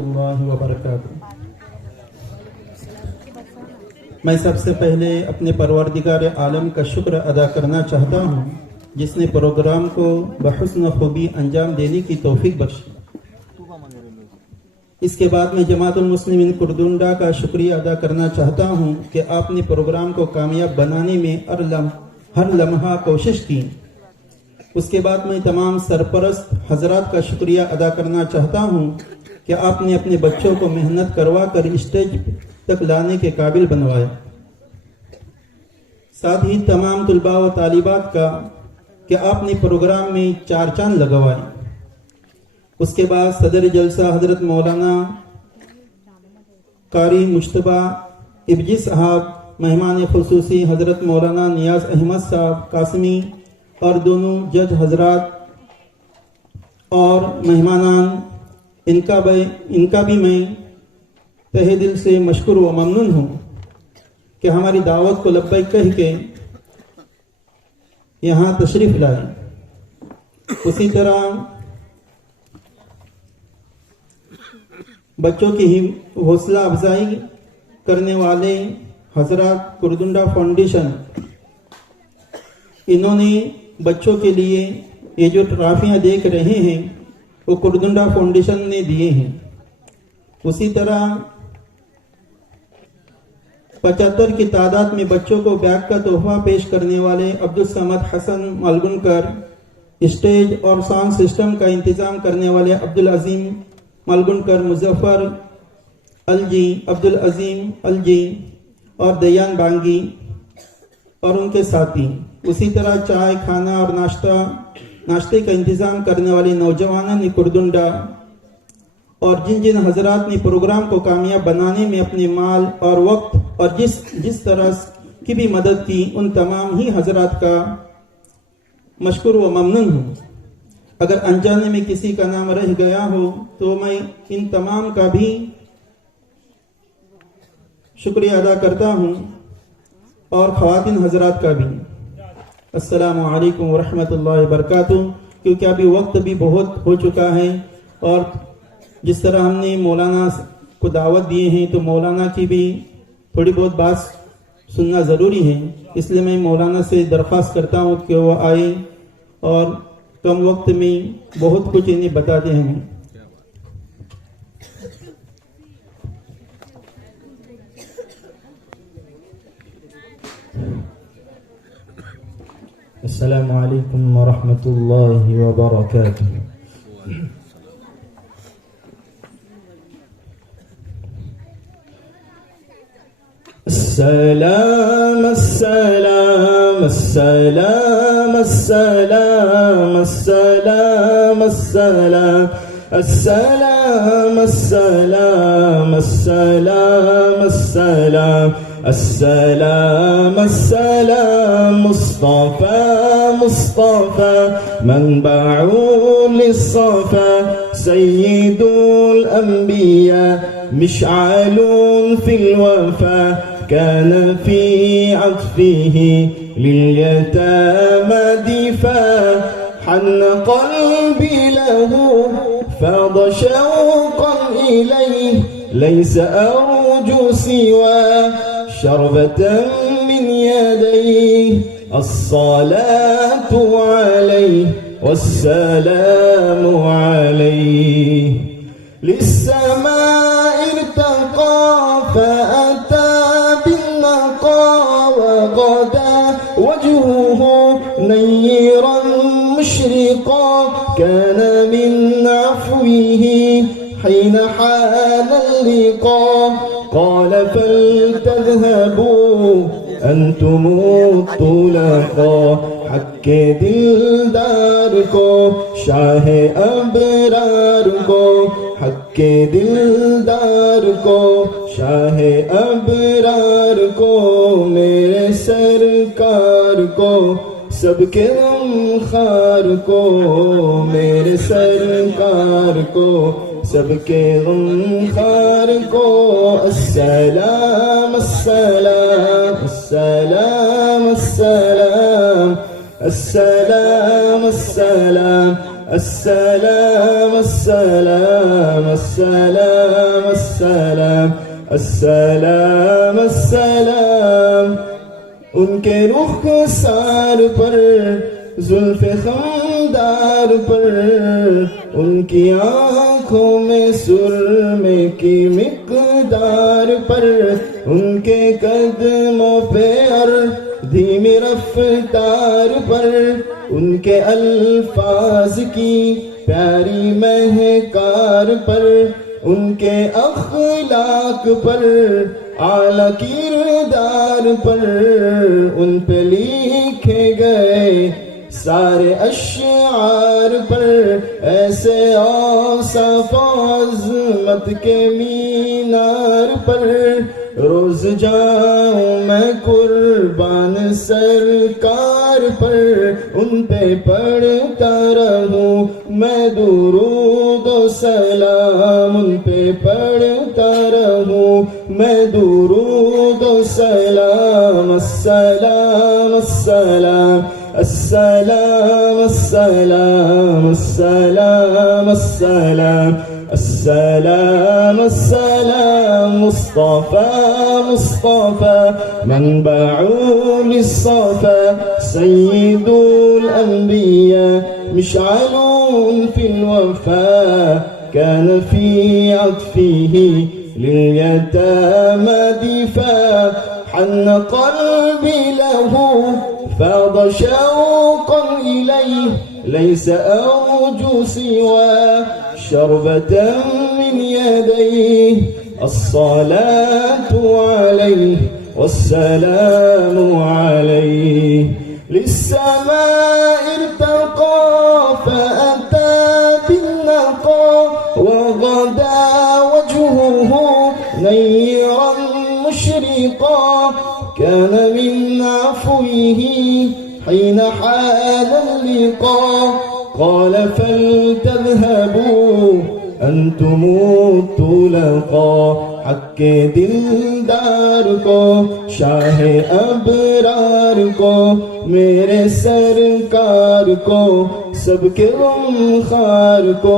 اللہ وبرکاتہ۔ میں سب سے پہلے اپنے پروردگار عالم کا شکر ادا کرنا چاہتا ہوں جس نے پروگرام کو بحسن خوبی انجام دینے کی توفیق بخشی۔ اس کے بعد میں جماعت المسلمین کردونڈا کا شکریہ ادا کرنا چاہتا ہوں کہ آپ نے پروگرام کو کامیاب بنانے میں ہر لمحہ کوشش کی۔ اس کے بعد میں تمام سرپرست حضرات کا شکریہ ادا کرنا چاہتا ہوں کہ آپ نے اپنے بچوں کو محنت کروا کر اسٹیج تک لانے کے قابل بنوایا۔ ساتھ ہی تمام طلباء و طالبات کا کہ آپ نے پروگرام میں 4 چاند لگوائے۔ اس کے بعد صدر جلسہ حضرت مولانا قاری مجتبی ابجی صاحب، مہمان خصوصی حضرت مولانا نیاز احمد صاحب قاسمی اور دونوں جج حضرات اور مہمانان، ان کا بھی میں تہہ دل سے مشکور و ممنون ہوں کہ ہماری دعوت کو لبیک کہہ کے یہاں تشریف لائے۔ اسی طرح بچوں کی حوصلہ افزائی کرنے والے حضرات کردونڈا فاؤنڈیشن، انہوں نے بچوں کے لیے یہ جو ٹرافیاں دیکھ رہے ہیں وہ کردونڈا فاؤنڈیشن نے دیے ہیں۔ اسی طرح 75 کی تعداد میں بچوں کو بیگ کا تحفہ پیش کرنے والے عبدالصمد حسن ملگنکر، اسٹیج اور ساؤنڈ سسٹم کا انتظام کرنے والے عبدالعظیم ملگنکر، مظفر الجی، عبدالعظیم الجی اور دیان بانگی اور ان کے ساتھی۔ اسی طرح چائے، کھانا اور ناشتے کا انتظام کرنے والے نوجوانان کردونڈا اور جن حضرات نے پروگرام کو کامیاب بنانے میں اپنے مال اور وقت اور جس طرح کی بھی مدد کی، ان تمام ہی حضرات کا مشکور و ممنون ہوں۔ اگر انجانے میں کسی کا نام رہ گیا ہو تو میں ان تمام کا بھی شکریہ ادا کرتا ہوں اور خواتین حضرات کا بھی۔ السلام علیکم ورحمۃ اللہ وبرکاتہ۔ کیونکہ ابھی وقت بھی بہت ہو چکا ہے اور جس طرح ہم نے مولانا کو دعوت دیے ہیں تو مولانا کی بھی تھوڑی بہت بات سننا ضروری ہے، اس لیے میں مولانا سے درخواست کرتا ہوں کہ وہ آئے اور کم وقت میں بہت کچھ انہیں بتا دیں ہمیں۔ السلام علیکم ورحمۃ اللہ وبرکاتہ۔ السلام السلام السلام السلام السلام السلام السلام السلام السلام السلام السلام السلام مصطفى مصطفى منبع للصفا سيد الأنبياء مشعل في الوفا كان في عطفه لليتامى دفاع حن قلبي له فاض شوقا إليه ليس أرجو سوى شربة من يديه الصلاة عليه والسلام عليه للسماء ارتقى فأتى بالنقى وغدا وجهه نيرا مشرقا كان من عفوه حين حان اللقاء قال فلتذهبوا أنتم الطلقاء حق دلدار کو شاہ ابرار کو حق دلدار کو شاہ ابرار کو میرے سرکار کو سب کے غم خار کو میرے سرکار کو سب کے غم خار کو السلام السلام السلام السلام السلام السلام السلام السلام السلام السلام السلام السلام ان کے رخسار پر زلف خمدار پر ان کی آنکھوں میں سرمے کی مقدار پر ان کے قدموں پہ اور دھیمی رفتار پر ان کے الفاظ کی پیاری مہکار پر ان کے اخلاق پر اعلیٰ کردار پر ان پہ لکھے گئے سارے اشعار پر ایسے اوصاف و عظمت کے مینار پر روز جاؤں میں قربان سرکار پر ان پہ پڑھتا رہوں میں درود و سلام ان پہ پڑھتا رہوں میں درود و سلام السلام السلام السلام السلام السلام السلام السلام السلام مصطفى مصطفى منبع للصفا سيد الأنبياء مشعل في الوفا كان في عطفه لليتامى دفاع حن قلبي له فاض شوقا إليه ليس أرجو سوى شربة من يديه الصلاة عليه والسلام عليه للسماء ارتقى فأتى بالنقى وغدا وجهه نيرا مشرقا كان من عفوه حين حان اللقاء قال فلتذهبوا أنتم الطلقاء حق دلدار کو شاہ ابرار کو میرے سرکار کو سب کے غم خار کو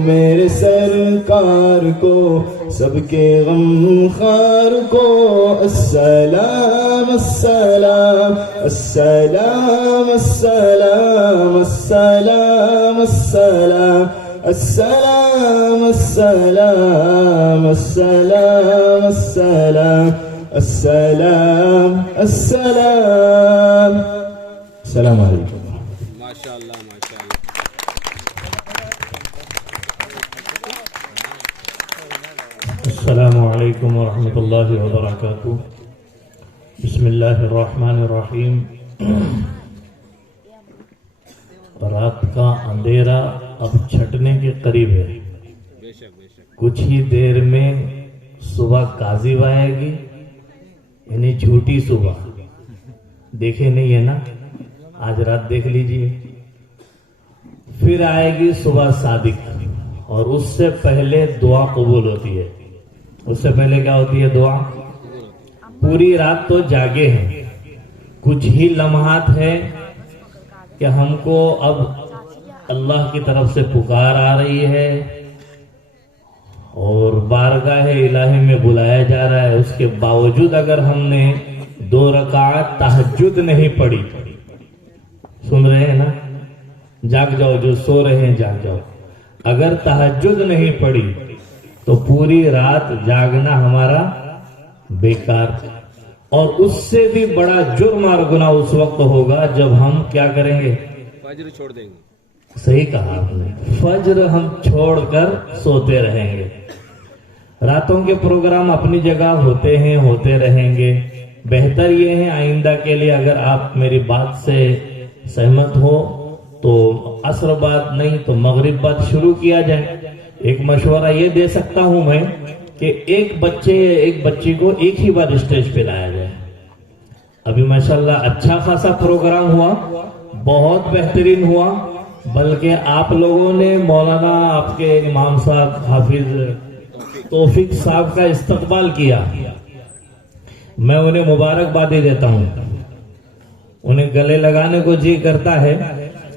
میرے سرکار کو سب کے غم خار کو السلام السلام السلام السلام السلام السلام السلام السلام السلام السلام السلام السلام السلام علیکم ماشاء اللہ السلام علیکم ورحمۃ اللہ وبرکاتہ بسم اللہ الرحمن الرحیم رات کا اندھیرا اب چھٹنے کے قریب ہے کچھ ہی دیر میں صبح کاذب آئے گی یعنی جھوٹی صبح دیکھے نہیں ہے نا آج رات دیکھ لیجئے پھر آئے گی صبح صادق اور اس سے پہلے دعا قبول ہوتی ہے اس سے پہلے کیا ہوتی ہے دعا پوری رات تو جاگے ہیں کچھ ہی لمحات ہے کہ ہم کو اب اللہ کی طرف سے پکار آ رہی ہے اور بارگاہ الہی میں بلایا جا رہا ہے اس کے باوجود اگر ہم نے 2 رکعت تہجد نہیں پڑھی سن رہے ہیں نا جاگ جاؤ جو سو رہے ہیں جاگ جاؤ اگر تہجد نہیں پڑھی تو پوری رات جاگنا ہمارا بیکار اور اس سے بھی بڑا جرم اور گناہ اس وقت ہوگا جب ہم کیا کریں گے فجر چھوڑ دیں گے صحیح کہا آپ نے فجر ہم چھوڑ کر سوتے رہیں گے راتوں کے پروگرام اپنی جگہ ہوتے ہیں ہوتے رہیں گے بہتر یہ ہے آئندہ کے لیے اگر آپ میری بات سے سہمت ہو تو عصر بعد نہیں تو مغرب بعد شروع کیا جائے ایک مشورہ یہ دے سکتا ہوں میں کہ ایک بچی کو ایک ہی بار اسٹیج پہ لایا جائے ابھی ماشاءاللہ اچھا خاصا پروگرام ہوا بہت بہترین ہوا بلکہ آپ لوگوں نے مولانا آپ کے امام صاحب حافظ توفیق صاحب کا استقبال کیا میں انہیں مبارکبادی دیتا ہوں انہیں گلے لگانے کو جی کرتا ہے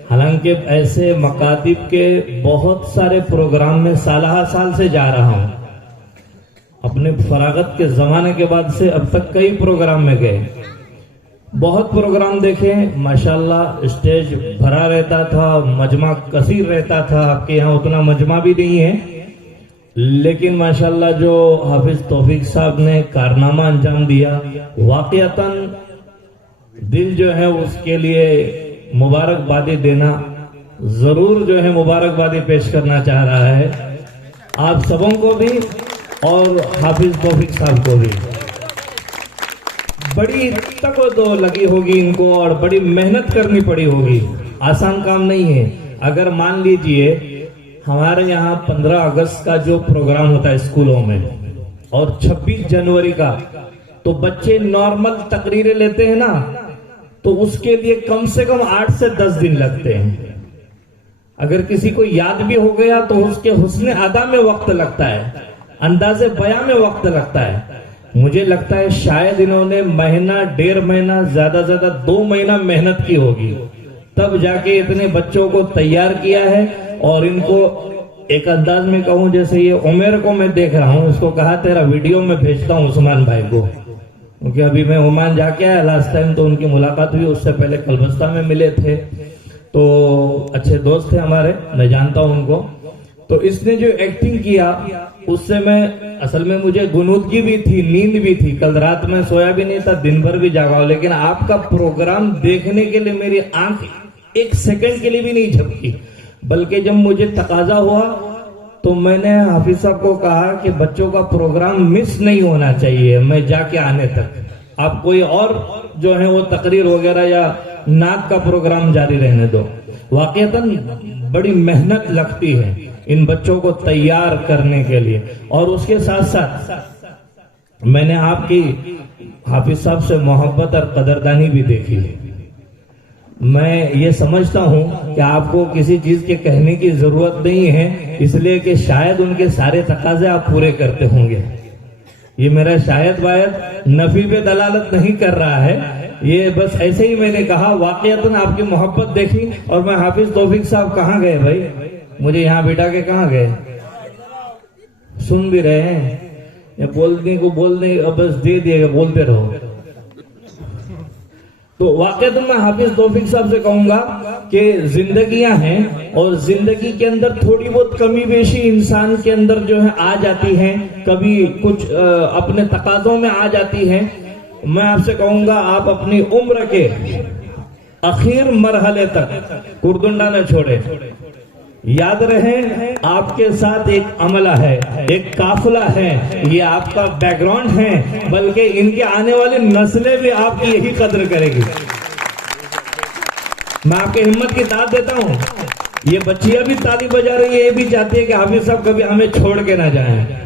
حالانکہ ایسے مکاتب کے بہت سارے پروگرام میں سالہ سال سے جا رہا ہوں. اپنے فراغت کے زمانے کے بعد سے اب تک کئی پروگرام میں گئے, بہت پروگرام دیکھے. ماشاءاللہ اسٹیج بھرا رہتا تھا, مجمع کثیر رہتا تھا. آپ کے یہاں اتنا مجمع بھی نہیں ہے, لیکن ماشاءاللہ جو حافظ توفیق صاحب نے کارنامہ انجام دیا, واقعتاً دل جو ہے اس کے لیے مبارکبادی دینا, ضرور جو ہے مبارکبادی پیش کرنا چاہ رہا ہے آپ سبوں کو بھی اور حافظ توفیق صاحب کو بھی. بڑی تک و دو لگی ہوگی ان کو اور بڑی محنت کرنی پڑی ہوگی, آسان کام نہیں ہے. اگر مان لیجئے ہمارے یہاں 15 اگست کا جو پروگرام ہوتا ہے اسکولوں میں اور 26 جنوری کا, تو بچے نارمل تقریریں لیتے ہیں نا, تو اس کے لیے کم سے کم 8 سے 10 دن لگتے ہیں. اگر کسی کو یاد بھی ہو گیا تو اس کے حسن ادا میں وقت لگتا ہے, انداز بیان میں وقت لگتا ہے. مجھے لگتا ہے شاید انہوں نے مہینہ 1.5 مہینہ زیادہ 2 مہینہ محنت کی ہوگی, تب جا کے اتنے بچوں کو تیار کیا ہے. اور ان کو ایک انداز میں کہوں, جیسے یہ عمر کو میں دیکھ رہا ہوں, اس کو کہا تیرا ویڈیو میں بھیجتا ہوں عثمان بھائی کو, کیونکہ ابھی میں عمان جا کے آیا لاسٹ ٹائم, تو ان کی ملاقات ہوئی. اس سے پہلے کلبستہ میں ملے تھے, تو اچھے دوست تھے ہمارے, میں جانتا ہوں ان کو. تو اس نے جو ایکٹنگ کیا اس سے میں اصل میں مجھے غنودگی بھی تھی, نیند بھی تھی. کل رات میں سویا بھی نہیں تھا, دن بھر بھی جاگا ہوں, لیکن آپ کا پروگرام دیکھنے کے لیے میری آنکھ 1 سیکنڈ کے لیے بھی نہیں جھپکی. بلکہ جب مجھے تقاضا ہوا تو میں نے حافظ صاحب کو کہا کہ بچوں کا پروگرام مس نہیں ہونا چاہیے, میں جا کے آنے تک آپ کوئی اور جو ہے وہ تقریر وغیرہ یا نعت کا پروگرام جاری رہنے دو. واقعتاً بڑی محنت لگتی ہے ان بچوں کو تیار کرنے کے لیے. اور اس کے ساتھ ساتھ میں نے آپ کی حافظ صاحب سے محبت اور قدردانی بھی دیکھی. میں یہ سمجھتا ہوں کہ آپ کو کسی چیز کے کہنے کی ضرورت نہیں ہے, اس لیے کہ شاید ان کے سارے تقاضے آپ پورے کرتے ہوں گے. یہ میرا شاید باید نفی پہ دلالت نہیں کر رہا ہے, یہ بس ایسے ہی میں نے کہا. واقعتاً آپ کی محبت دیکھی. اور میں حافظ توفیق صاحب کہاں گئے بھائی, مجھے یہاں بیٹھا کے کہاں گئے, سن بھی رہے ہیں یا بولنے کو بولنے بس دے دیے گا, بولتے رہو. تو واقعتاً میں حافظ توفیق صاحب سے کہوں گا کہ زندگیاں ہیں, اور زندگی کے اندر تھوڑی بہت کمی بیشی انسان کے اندر جو ہے آ جاتی ہیں, کبھی کچھ اپنے تقاضوں میں آ جاتی ہیں. میں آپ سے کہوں گا آپ اپنی عمر کے اخیر مرحلے تک کردنڈا نہ چھوڑے. یاد رہے آپ کے ساتھ ایک عملہ ہے, ایک قافلہ ہے, یہ آپ کا بیک گراؤنڈ ہے, بلکہ ان کے آنے والی نسلیں بھی آپ کی یہی قدر کرے گی. میں آپ کے ہمت کی داد دیتا ہوں. یہ بچیاں بھی تالی بجا رہی ہے, یہ بھی چاہتی ہے کہ حافظ صاحب کبھی ہمیں چھوڑ کے نہ جائیں,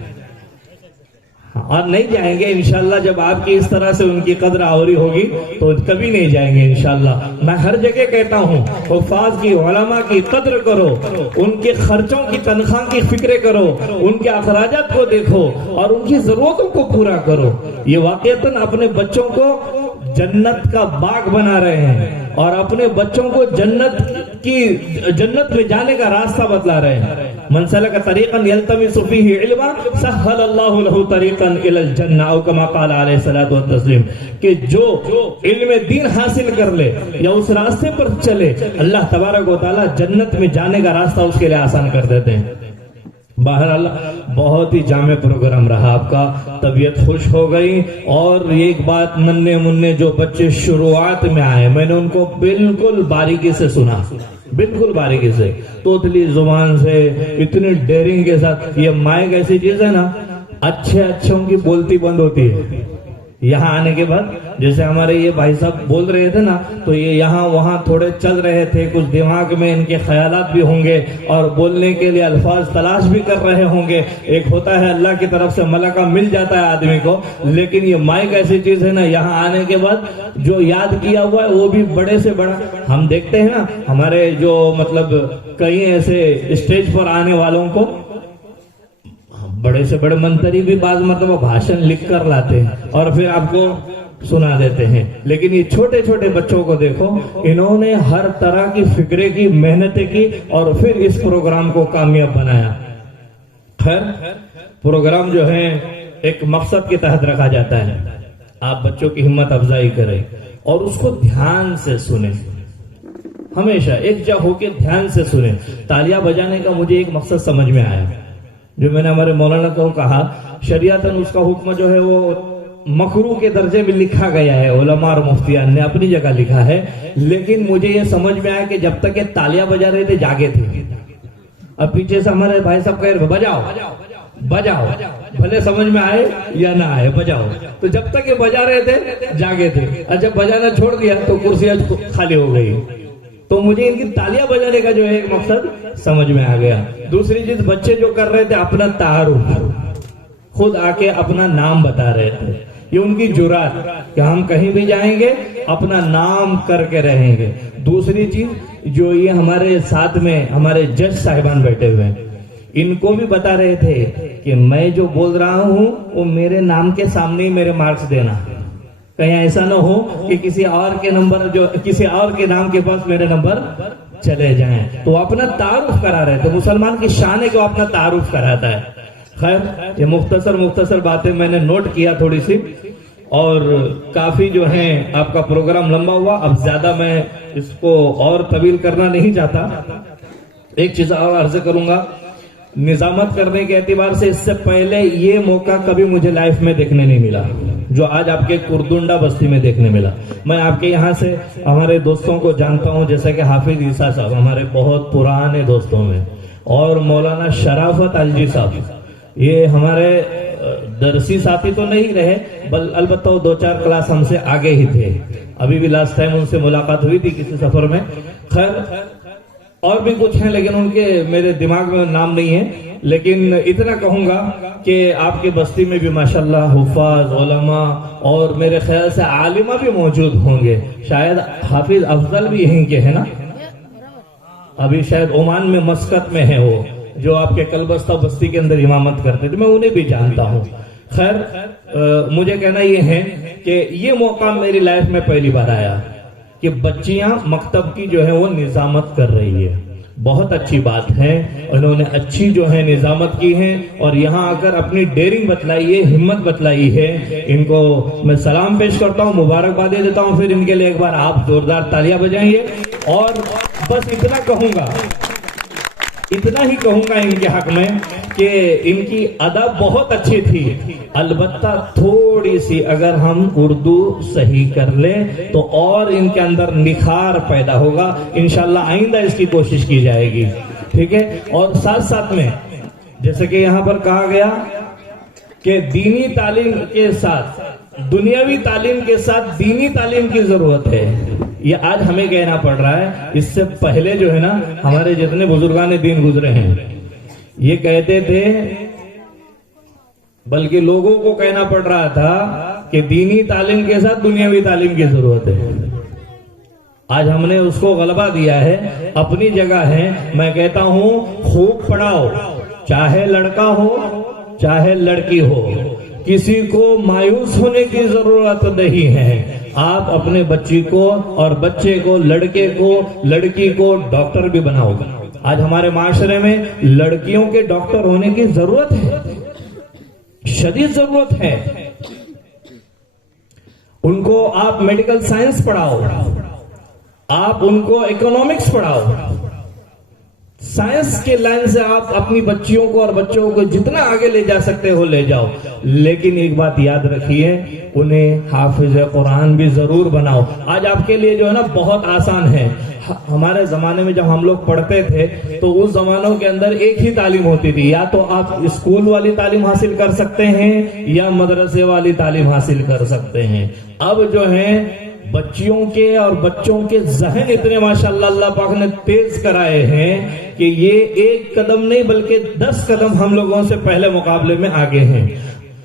اور نہیں جائیں گے انشاءاللہ. جب آپ کی اس طرح سے ان کی قدر آوری ہوگی تو کبھی نہیں جائیں گے انشاءاللہ. میں ہر جگہ کہتا ہوں حفاظ کی, علماء کی قدر کرو, ان کے خرچوں کی تنخواہ کی فکر کرو, ان کے اخراجات کو دیکھو اور ان کی ضرورتوں کو پورا کرو. یہ واقعتاً اپنے بچوں کو جنت کا باغ بنا رہے ہیں اور اپنے بچوں کو جنت میں جانے کا راستہ بتلا رہے ہیں. من سلک طریقا یلتمس فیہ علما سہل اللہ لہ طریقا الی الجنہ, او کما قال علیہ الصلوۃ والتسلیم. کہ جو علم دین حاصل کر لے یا اس راستے پر چلے, اللہ تبارک و تعالی جنت میں جانے کا راستہ اس کے لیے آسان کر دیتے ہیں. بہرحال بہت ہی جامع پروگرام رہا آپ کا, طبیعت خوش ہو گئی. اور ایک بات, ننھے منھے جو بچے شروعات میں آئے, میں نے ان کو بالکل باریکی سے سنا, بالکل باریکی سے, توتلی زبان سے, اتنی ڈیرنگ کے ساتھ. یہ مائک ایسی چیز ہے نا, اچھوں کی بولتی بند ہوتی ہے. یہاں آنے کے بعد جیسے ہمارے یہ بھائی صاحب بول رہے تھے نا, تو یہ یہاں وہاں تھوڑے چل رہے تھے, کچھ دماغ میں ان کے خیالات بھی ہوں گے اور بولنے کے لیے الفاظ تلاش بھی کر رہے ہوں گے. ایک ہوتا ہے اللہ کی طرف سے ملکہ مل جاتا ہے آدمی کو, لیکن یہ مائک ایسی چیز ہے نا, یہاں آنے کے بعد جو یاد کیا ہوا ہے وہ بھی بڑے سے بڑا. ہم دیکھتے ہیں نا ہمارے جو مطلب کئی ایسے اسٹیج پر آنے والوں کو بڑے سے بڑے منتری بھی بعض مرتبہ بھاشن لکھ کر لاتے ہیں, اور پھر آپ کو سنا دیتے ہیں. لیکن یہ چھوٹے چھوٹے بچوں کو دیکھو, انہوں نے ہر طرح کی فکرے کی, محنتیں کی اور پھر اس پروگرام کو کامیاب بنایا. خیر, پروگرام جو ہے ایک مقصد کے تحت رکھا جاتا ہے. آپ بچوں کی ہمت افزائی کریں اور اس کو دھیان سے سنیں, ہمیشہ ایک جا ہو کے دھیان سے سنیں. تالیاں بجانے کا مجھے ایک مقصد سمجھ میں آیا, جو میں نے ہمارے مولانا کو کہا, شریعتاً اس کا حکم جو ہے وہ مکروہ کے درجے میں لکھا گیا ہے, علماء اور مفتیان نے اپنی جگہ لکھا ہے, لیکن مجھے یہ سمجھ میں آیا کہ جب تک یہ تالیاں بجا رہے تھے جاگے تھے. اب پیچھے سے ہمارے بھائی صاحب کہہ رہے بجاؤ بجاؤ, بھلے سمجھ میں آئے یا نہ آئے بجاؤ. تو جب تک یہ بجا رہے تھے جاگے تھے, اور جب بجانا چھوڑ دیا تو کرسیاں خالی ہو گئی. تو مجھے ان کی تالیاں بجانے کا جو ہے ایک مقصد سمجھ میں آ گیا. دوسری چیز, بچے جو کر رہے تھے اپنا تعارف, خود آ کے اپنا نام بتا رہے تھے. یہ ان کی جرات کہ ہم کہیں بھی جائیں گے اپنا نام کر کے رہیں گے. دوسری چیز, جو یہ ہمارے ساتھ میں ہمارے جج صاحبان بیٹھے ہوئے ہیں, ان کو بھی بتا رہے تھے کہ میں جو بول رہا ہوں وہ میرے نام کے سامنے ہی میرے مارکس دینا, کہیں ایسا نہ ہو کہ کسی اور کے نمبر, جو کسی اور کے نام کے پاس میرے نمبر چلے جائیں. تو اپنا تعارف کرا رہے تھے. مسلمان کی شان ہے کہ وہ اپنا تعارف کراتا ہے. خیر, یہ مختصر باتیں میں نے نوٹ کیا تھوڑی سی, اور کافی جو ہیں آپ کا پروگرام لمبا ہوا. اب زیادہ میں اس کو اور طویل کرنا نہیں چاہتا. ایک چیز اور عرض کروں گا, نظامت کرنے کے اعتبار سے اس سے پہلے یہ موقع کبھی مجھے لائف میں دیکھنے نہیں ملا جو آج آپ کے کردونڈا بستی میں دیکھنے ملا. میں آپ کے یہاں سے ہمارے دوستوں کو جانتا ہوں, جیسے کہ حافظ عیسیٰ صاحب ہمارے بہت پرانے دوستوں میں, اور مولانا شرافت الجی صاحب, یہ ہمارے درسی ساتھی تو نہیں رہے, البتہ وہ 2-4 کلاس ہم سے آگے ہی تھے. ابھی بھی لاسٹ ٹائم ان سے ملاقات ہوئی تھی کسی سفر میں. خیر, اور بھی کچھ ہیں لیکن ان کے میرے دماغ میں نام نہیں ہے. لیکن اتنا کہوں گا کہ آپ کی بستی میں بھی ماشاءاللہ حفاظ, علماء اور میرے خیال سے عالمہ بھی موجود ہوں گے. شاید حافظ افضل بھی یہیں کے ہیں نا, ابھی شاید عمان میں مسقط میں ہے وہ, جو آپ کے کلبستہ بستی کے اندر امامت کرتے تھے. میں انہیں بھی جانتا ہوں. خیر, مجھے کہنا یہ ہے کہ یہ موقع میری لائف میں پہلی بار آیا کہ بچیاں مکتب کی جو ہے وہ نظامت کر رہی ہے. بہت اچھی بات ہے, انہوں نے اچھی جو ہے نظامت کی ہے اور یہاں آ کر اپنی ڈیرنگ بتلائی ہے, ہمت بتلائی ہے. ان کو میں سلام پیش کرتا ہوں, مبارکباد دیتا ہوں. پھر ان کے لیے ایک بار آپ زوردار تالیاں بجائیے. اور بس اتنا کہوں گا ان کے حق میں کہ ان کی ادب بہت اچھی تھی. البتہ تھوڑی سی اگر ہم اردو صحیح کر لیں تو اور ان کے اندر نکھار پیدا ہوگا. انشاءاللہ آئندہ اس کی کوشش کی جائے گی. ٹھیک ہے, اور ساتھ میں جیسے کہ یہاں پر کہا گیا کہ دینی تعلیم کے ساتھ, دنیاوی تعلیم کے ساتھ دینی تعلیم کی ضرورت ہے. یہ آج ہمیں کہنا پڑ رہا ہے. اس سے پہلے جو ہے نا ہمارے جتنے بزرگان دین گزرے ہیں یہ کہتے تھے, بلکہ لوگوں کو کہنا پڑ رہا تھا کہ دینی تعلیم کے ساتھ دنیاوی تعلیم کی ضرورت ہے. آج ہم نے اس کو غلبہ دیا ہے, اپنی جگہ ہے. میں کہتا ہوں خوب پڑھاؤ, چاہے لڑکا ہو چاہے لڑکی ہو, کسی کو مایوس ہونے کی ضرورت نہیں ہے. آپ اپنے بچی کو اور بچے کو, لڑکے کو لڑکی کو ڈاکٹر بھی بناؤ. آج ہمارے معاشرے میں لڑکیوں کے ڈاکٹر ہونے کی ضرورت ہے, شدید ضرورت ہے. ان کو آپ میڈیکل سائنس پڑھاؤ, آپ ان کو اکنامکس پڑھاؤ. سائنس کے لائن سے آپ اپنی بچیوں کو اور بچوں کو جتنا آگے لے جا سکتے ہو لے جاؤ. لیکن ایک بات یاد رکھیے, انہیں حافظ قرآن بھی ضرور بناؤ. آج آپ کے لیے جو ہے نا بہت آسان ہے. ہمارے زمانے میں جب ہم لوگ پڑھتے تھے تو اس زمانوں کے اندر ایک ہی تعلیم ہوتی تھی, یا تو آپ اسکول والی تعلیم حاصل کر سکتے ہیں یا مدرسے والی تعلیم حاصل کر سکتے ہیں. اب جو ہے بچیوں کے اور بچوں کے ذہن اتنے ماشاءاللہ اللہ پاک نے تیز کرائے ہیں کہ یہ ایک قدم نہیں بلکہ 10 قدم ہم لوگوں سے پہلے مقابلے میں آگے ہیں.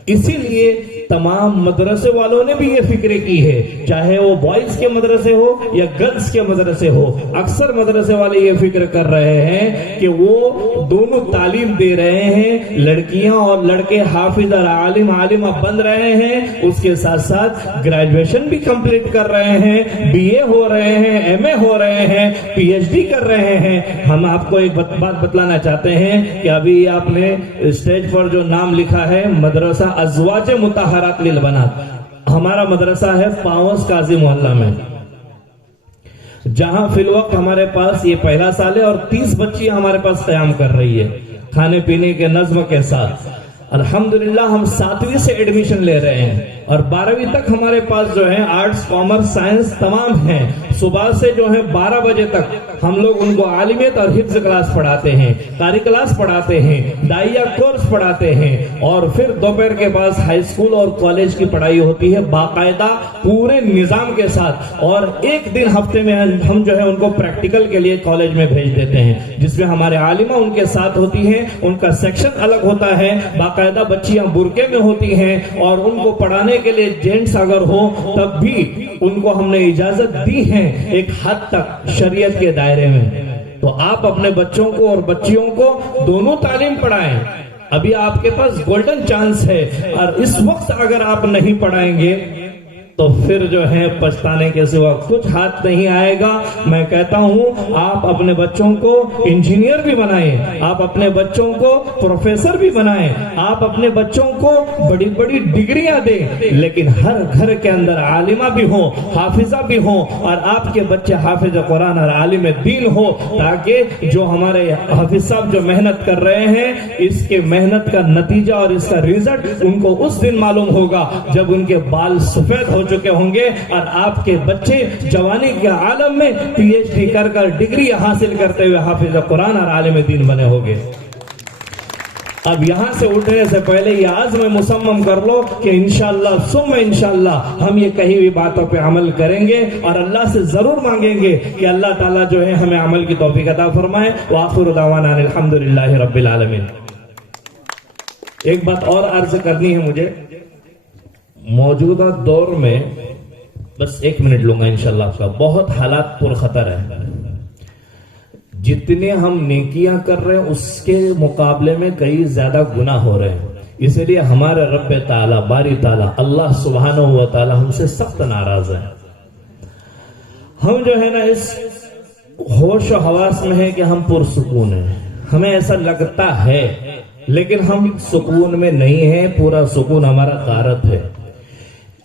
اسی لیے تمام مدرسے والوں نے بھی یہ فکر کی ہے، چاہے وہ بوائز کے مدرسے ہو یا گرلز کے مدرسے ہو، اکثر مدرسے والے یہ فکر کر رہے ہیں کہ وہ دونوں تعلیم دے رہے ہیں، لڑکیاں اور لڑکے حافظ اور عالمہ بن رہے ہیں، اس کے ساتھ ساتھ گریجویشن بھی کمپلیٹ کر رہے ہیں، بی اے ہو رہے ہیں، ایم اے ہو رہے ہیں، پی ایچ ڈی کر رہے ہیں۔ ہم آپ کو ایک بات بتلانا چاہتے ہیں کہ ابھی آپ نے اسٹیج پر جو نام لکھا ہے مدرسہ ازواج مطہرات للبنات، ہمارا مدرسہ ہے پاونس قاضی محلہ میں، جہاں فی الوقت ہمارے پاس یہ پہلا سال ہے اور 30 بچیاں ہمارے پاس قیام کر رہی ہے کھانے پینے کے نظم کے ساتھ۔ الحمدللہ ہم 7ویں سے ایڈمیشن لے رہے ہیں اور 12ویں تک ہمارے پاس جو ہے آرٹس کامرس سائنس تمام ہیں۔ صبح سے جو ہے 12 بجے تک ہم لوگ ان کو عالمیت اور حفظ کلاس پڑھاتے ہیں، قاری کلاس پڑھاتے ہیں، داعیہ کورس پڑھاتے ہیں، اور پھر دوپہر کے بعد ہائی اسکول اور کالج کی پڑھائی ہوتی ہے باقاعدہ پورے نظام کے ساتھ، اور ایک دن ہفتے میں ہم جو ہے ان کو پریکٹیکل کے لیے کالج میں بھیج دیتے ہیں، جس میں ہمارے عالمہ ان کے ساتھ ہوتی ہیں، ان کا سیکشن الگ ہوتا ہے، باقاعدہ بچیاں برقعے میں ہوتی ہیں، اور ان کو پڑھانے کے لیے جینٹس اگر ہو تب بھی ان کو ہم نے اجازت دی ہے ایک حد تک شریعت کے دائرے میں۔ تو آپ اپنے بچوں کو اور بچیوں کو دونوں تعلیم پڑھائیں، ابھی آپ کے پاس گولڈن چانس ہے، اور اس وقت اگر آپ نہیں پڑھائیں گے تو پھر جو ہے پچھتانے کے سوا کچھ ہاتھ نہیں آئے گا۔ میں کہتا ہوں آپ اپنے بچوں کو انجینئر بھی بنائیں، آپ اپنے بچوں کو پروفیسر بھی بنائیں، آپ اپنے بچوں کو بڑی بڑی ڈگریاں دیں، لیکن ہر گھر کے اندر عالمہ بھی ہوں، حافظہ بھی ہوں، اور آپ کے بچے حافظ قرآن اور عالم دین ہو، تاکہ جو ہمارے حافظ صاحب جو محنت کر رہے ہیں اس کے محنت کا نتیجہ اور اس کا ریزلٹ ان کو اس دن معلوم ہوگا جب ان کے بال سفید ہو چکے ہوں گے اور آپ کے بچے جوانی کے عالم میں پی ایچ ڈی کر ڈگری حاصل کرتے ہوئے حافظ قرآن اور عالم دین بنے ہوں گے۔ اب یہاں سے اٹھنے سے پہلے یہ عزم مصمم کر لو کہ انشاءاللہ ثم انشاءاللہ ہم یہ کہی ہوئی باتوں پہ عمل کریں گے، اور اللہ سے ضرور مانگیں گے کہ اللہ تعالیٰ جو ہے ہمیں عمل کی توفیق عطا فرمائے۔ وآخر دعوانا الحمدللہ رب العالمین۔ ایک بات اور عرض کرنی ہے مجھے، موجودہ دور میں بس 1 منٹ لوں گا انشاءاللہ آپ کا، بہت حالات پر خطر ہے، جتنے ہم نیکیاں کر رہے ہیں اس کے مقابلے میں کئی زیادہ گناہ ہو رہے ہیں، اس لیے ہمارے رب تعالیٰ باری تعالیٰ اللہ سبحانہ و تعالیٰ ہم سے سخت ناراض ہے۔ ہم جو ہے نا اس ہوش و حواس میں ہے کہ ہم پرسکون ہیں، ہمیں ایسا لگتا ہے، لیکن ہم سکون میں نہیں ہیں، پورا سکون ہمارا غارت ہے،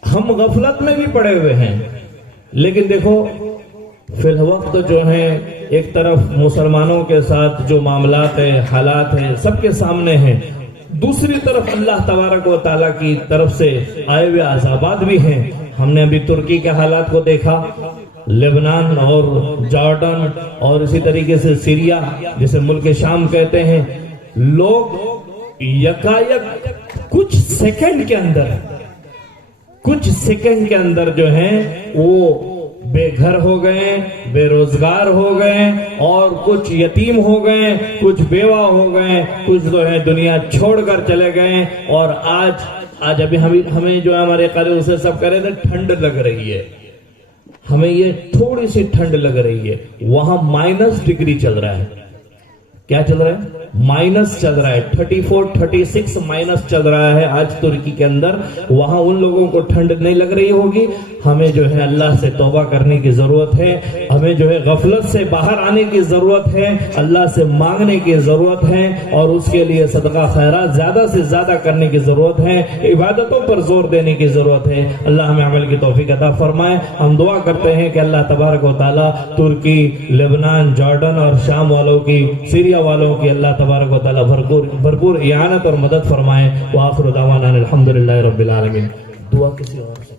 ہم غفلت میں بھی پڑے ہوئے ہیں۔ لیکن دیکھو فی الوقت جو ہے ایک طرف مسلمانوں کے ساتھ جو معاملات ہیں، حالات ہیں، سب کے سامنے ہیں، دوسری طرف اللہ تبارک و تعالیٰ کی طرف سے آئے ہوئے عذابات بھی ہیں۔ ہم نے ابھی ترکی کے حالات کو دیکھا، لبنان اور جارڈن اور اسی طریقے سے سیریا جسے ملک شام کہتے ہیں، لوگ یکایک کچھ سیکنڈ کے اندر جو ہیں وہ بے گھر ہو گئے، بے روزگار ہو گئے، اور کچھ یتیم ہو گئے، کچھ بیوہ ہو گئے، کچھ جو ہے دنیا چھوڑ کر چلے گئے۔ اور آج ابھی ہمیں جو ہے ہمارے قاری اسے سب کہہ رہے تھے ٹھنڈ لگ رہی ہے، ہمیں یہ تھوڑی سی ٹھنڈ لگ رہی ہے، وہاں مائنس ڈگری چل رہا ہے۔ کیا چل رہا ہے؟ مائنس چل رہا ہے، 34 36 مائنس چل رہا ہے آج ترکی کے اندر۔ وہاں ان لوگوں کو ٹھنڈ نہیں لگ رہی ہوگی، ہمیں جو ہے اللہ سے توبہ کرنے کی ضرورت ہے، ہمیں جو ہے غفلت سے باہر آنے کی ضرورت ہے، اللہ سے مانگنے کی ضرورت ہے، اور اس کے لیے صدقہ خیرات زیادہ سے زیادہ کرنے کی ضرورت ہے، عبادتوں پر زور دینے کی ضرورت ہے۔ اللہ ہمیں عمل کی توفیق عطا فرمائے۔ ہم دعا کرتے ہیں کہ اللہ تبارک و تعالیٰ ترکی، لبنان، جارڈن اور شام والوں کی، سیریا والوں کی اللہ تبارک و تعالیٰ بھرپور اعانت اور مدد فرمائے۔ وآخر دعوانا الحمدللہ رب العالمین۔ دعا کسی اور سے